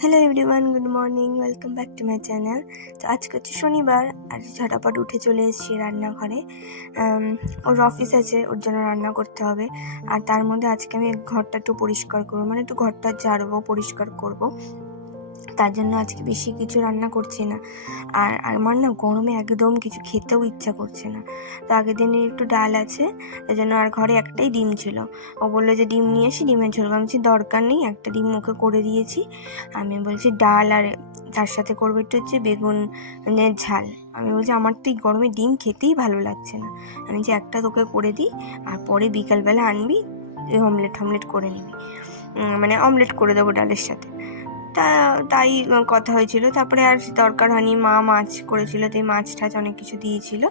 Hello everyone, good morning, welcome back to my channel. তো আজকে হচ্ছে শনিবার আর ঝটাপট উঠে চলে এসেছি রান্নাঘরে। ওর অফিস আছে, ওর জন্য রান্না করতে হবে। আর তার মধ্যে আজকে আমি ঘরটা একটু পরিষ্কার করবো, মানে একটু ঘরটা ঝাড়বো, পরিষ্কার করব। তার জন্য আজকে বেশি কিছু রান্না করছি না। আর আমার না গরমে একদম কিছু খেতেও ইচ্ছা করছে না। তো আগের দিনের একটু ডাল আছে, তাই জন্য আর ঘরে একটাই ডিম ছিল। ও বললো যে ডিম নিয়ে আসি, ডিমের ঝোল। আমি বলছি দরকার নেই, একটা ডিম ওকে করে দিয়েছি। আমি বলছি ডাল আর তার সাথে করবো একটু হচ্ছে বেগুনের ঝাল। আমি বলছি আমার তো এই গরমে ডিম খেতেই ভালো লাগছে না। আমি যে একটা তোকে করে দিই, আর পরে বিকালবেলা আনবি, অমলেট করে নিবি, মানে অমলেট করে দেবো ডালের সাথে। তাই কথা হয়েছিল। তারপরে আর দরকার হয়নি, মা মাছ করেছিল, তো এই মাছ টাছ অনেক কিছু দিয়েছিল,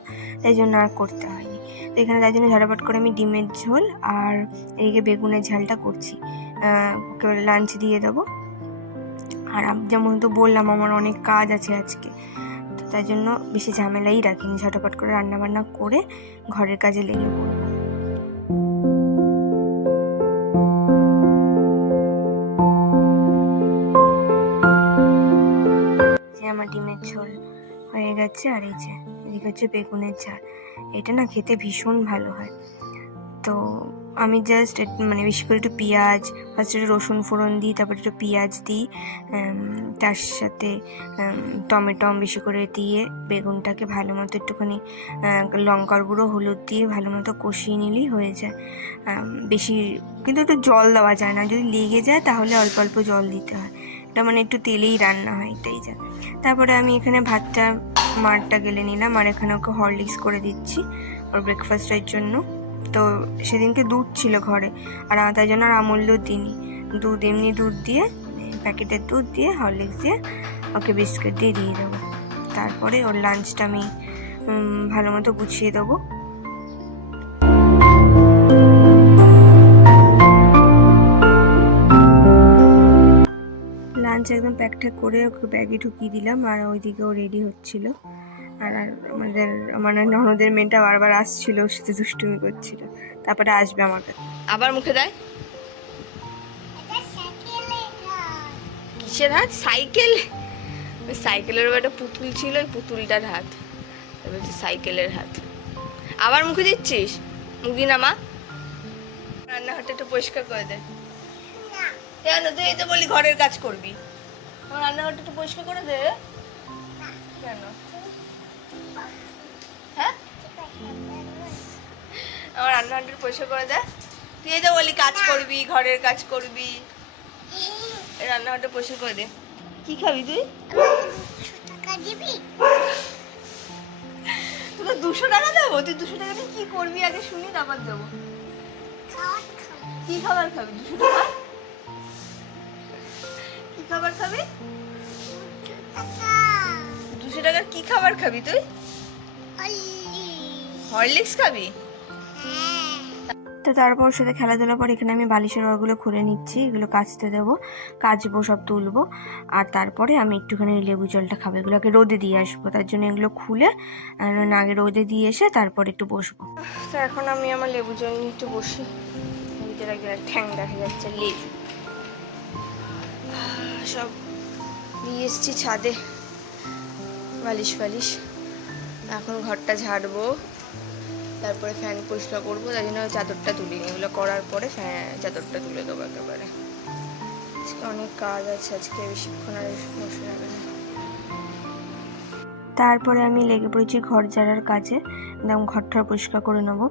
তাই জন্য আর করতে হয়নি। তো এখানে তাই জন্য ঝটাপট করে আমি ডিমের ঝোল আর এদিকে বেগুনের ঝালটা করছি, ওকে লাঞ্চ দিয়ে দেবো। আর যেমন তো বললাম আমার অনেক কাজ আছে আজকে, তো তাই জন্য বেশি ঝামেলাই রাখিনি, ঝটাপট করে রান্নাবান্না করে ঘরের কাজে লেগে পড়বো। আমার ডিমের ঝোল হয়ে গেছে, আর এই যে এদিকে হচ্ছে বেগুনের ঝাল। এটা না খেতে ভীষণ ভালো হয়। তো আমি জাস্ট মানে বেশি করে একটু পেঁয়াজ, ফার্স্ট একটু রসুন ফোড়ন দিই, তারপরে একটু পেঁয়াজ দিই, তার সাথে টমেটো বেশি করে দিয়ে বেগুনটাকে ভালো মতো একটুখানি লঙ্কার গুঁড়ো, হলুদ দিয়ে ভালো মতো কষিয়ে নিলেই হয়ে যায়। বেশি কিন্তু একটু জল দেওয়া যায় না, যদি লেগে যায় তাহলে অল্প অল্প জল দিতে হয়। এটা মানে একটু তেলেই রান্না হয়, এটাই যা। তারপরে আমি এখানে ভাতটা মারটা গেলে নিলাম, আর এখানে ওকে হরলিক্স করে দিচ্ছি ওর ব্রেকফাস্টের জন্য। তো সেদিনকে দুধ ছিল ঘরে, আর তাই জন্য আর আমুল দুধ দিইনি, দুধ এমনি দুধ দিয়ে, প্যাকেটের দুধ দিয়ে হরলিক্স দিয়ে ওকে বিস্কুট দিয়ে দেবো। তারপরে ওর লাঞ্চটা আমি ভালো মতো গুছিয়ে দেবো। লাঞ্চ একদম প্যাক ট্যাক করে ওকে ব্যাগে ঢুকিয়ে দিলাম, আর ওইদিকেও রেডি হচ্ছিল। আর আমার ননদের মেয়েটা বারবার আসছিল, ওর সাথে দুষ্টুমি করছিল। তারপরে আসবে আমার কাছে, আবার মুখে দেয় কিসের হাত? সাইকেল। ওই সাইকেলের একটা পুতুল ছিল, ওই পুতুলটার হাত, বলছি সাইকেলের হাত। আবার মুখে দিচ্ছিস? মুখ দি না মা। রান্নাঘরটা একটু পরিষ্কার করে দে। কেন তুই এই তো বলি ঘরের কাজ করবি, আমার রান্নাঘরটা একটু পরিষ্কার করে দে। কেন? হ্যাঁ, আমার রান্নাঘরটা পরিষ্কার করে দে। তুই এই তো বলি কাজ করবি, ঘরের কাজ করবি, রান্নাঘরটা পরিষ্কার করে দে। কি খাবি তুই? তোকে 200 টাকা দেবো? তুই 200 টাকা দিয়ে কি করবি আগে শুনি, তারপর দেবো। কি খাবার খাবি 200 টাকা? কি খাবার খাবি 200 টাকার? কি খাবার খাবি তুই? হরলিক্স খাবি? তো তারপর সাথে খেলাধুলার পর এখানে আমি বালিশের ওয়ারগুলো খুলে নিচ্ছি, এগুলো কাচতে দেবো, কাচবো, সব তুলবো। আর তারপরে আমি একটুখানি লেবু জলটা খাবো, এগুলোকে রোদে দিয়ে আসবো, তার জন্য এগুলো খুলে আগে রোদে দিয়ে এসে তারপর একটু বসবো। তো এখন আমি আমার লেবু জল নিয়ে একটু বসি। ঠ্যাং দেখা যাচ্ছে, লেবু সব নিয়ে এসছি ছাদে, বালিশ ফালিশ। এখন ঘরটা ঝাড়বো, তারপরে ফ্যান পরিষ্কার করবো, তাই জন্য চাদরটা তুলিনি, এগুলো করার পরে চাদরটা তুলে দেবো একেবারে। আজকে অনেক কাজ আছে, আজকে বেশিক্ষণ আর বসে যাবে না। তারপরে আমি লেগে পড়েছি ঘর ঝাড়ার কাজে, একদম ঘরটা পরিষ্কার করে নেবো।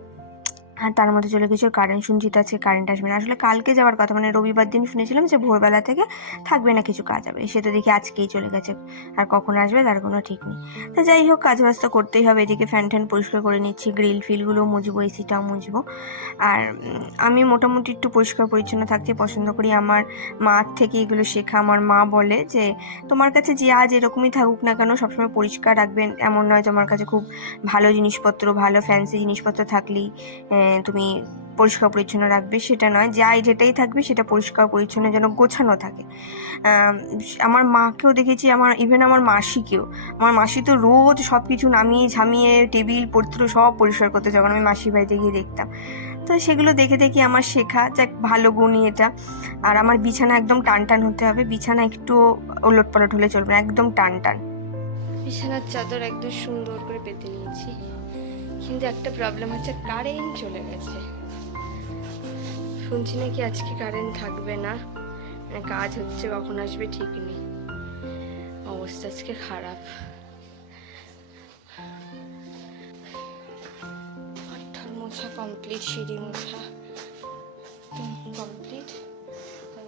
আর তার মধ্যে চলে গেছে কারেন্ট, শুনছি তো আজকে কারেন্ট আসবে না। আসলে কালকে যাওয়ার কথা, মানে রবিবার দিন শুনেছিলাম যে ভোরবেলা থেকে থাকবে না, কিছু কাজ হবে, সে তো দেখি আজকেই চলে গেছে, আর কখন আসবে তার কোনো ঠিক নেই। তো যাই হোক, কাজ বাজ তো করতেই হবে। এদিকে ফ্যান ট্যান পরিষ্কার করে নিচ্ছি, গ্রিল ফিলগুলো মুছবো, এসিটাও মুছবো। আর আমি মোটামুটি একটু পরিষ্কার পরিচ্ছন্ন থাকতে পছন্দ করি, আমার মার থেকে এগুলো শেখা। আমার মা বলে যে তোমার কাছে যে আজ এরকমই থাকুক না কেন, সবসময় পরিষ্কার রাখবেন। এমন নয় যে আমার কাছে খুব ভালো জিনিসপত্র, ভালো ফ্যান্সি জিনিসপত্র থাকলেই তুমি পরিষ্কার পরিচ্ছন্ন রাখবে, সেটা নয়। যেটাই থাকবে সেটা পরিষ্কার পরিচ্ছন্ন যেন গোছানো থাকে। আমার মাকেও দেখেছি, ইভেন আমার মাসিকেও। আমার মাসি তো রোজ সব কিছু নামিয়ে ঝামিয়ে টেবিল পত্র সব পরিষ্কার করতে, যখন আমি মাসির বাড়িতে গিয়ে দেখতাম। তো সেগুলো দেখে দেখে আমার শেখা, যাক ভালো গুণই এটা। আর আমার বিছানা একদম টান টান হতে হবে, বিছানা একটু ওলট পালট হলে চলবে না, একদম টান টান। বিছানার চাদর একদম সুন্দর করে পেতে নিয়েছি, কিন্তু একটা প্রবলেম হচ্ছে কারেন্ট চলে গেছে। শুনছি নাকি আজকে কারেন্ট থাকবে না, কাজ হচ্ছে, কখন আসবে ঠিক নেই, অবস্থা আজকে খারাপ। ঘর মোছা কমপ্লিট, সিঁড়ি মোছা কমপ্লিট।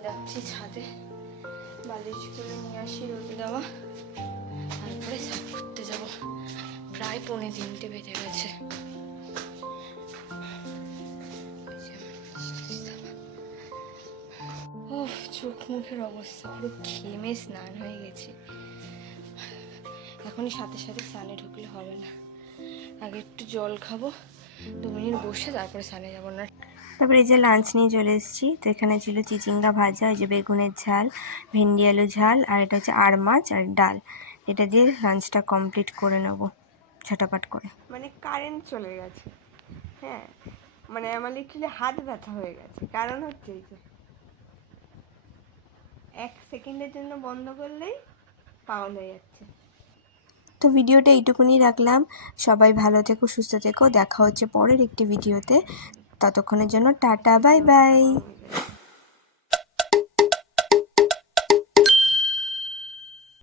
যাচ্ছি ছাদে, বালিশগুলো নিয়ে আসি রোদে দেওয়া, তারপরে স্নান করতে যাব। প্রায় 2:45 বেজে গেছে। উফ, চোখ মুখের অবস্থা পুরো ঘেমে স্নান হয়ে গেছে। এখনই সাথে সাথে স্নানে ঢুকলে হবে না, আগে একটু জল খাবো, 2 মিনিট বসে তারপরে স্নানে যাবো না। তারপরে এই যে লাঞ্চ নিয়ে চলে এসেছি। তো এখানে ছিল চিচিঙ্গা ভাজা, এই যে বেগুনের ঝাল, ভেন্ডি আলু ঝাল, আর এটা হচ্ছে আর মাছ আর ডাল। এটা দিয়ে লাঞ্চটা কমপ্লিট করে নেব ঝটাপাট করে। মানে কারেন্ট চলে গেছে, হ্যাঁ, মানে আমার লিটারালি হাত ব্যথা হয়ে গেছে। কারণ হচ্ছে এই যে 1 সেকেন্ডের জন্য বন্ধ করলেই পাগল হয়ে যাচ্ছে। তো ভিডিওটা এইটুকুনি রাখলাম। সবাই ভালো থেকো, সুস্থ থেকো, দেখা হচ্ছে পরের একটি ভিডিওতে। ততক্ষণের জন্য টাটা, বাই বাই।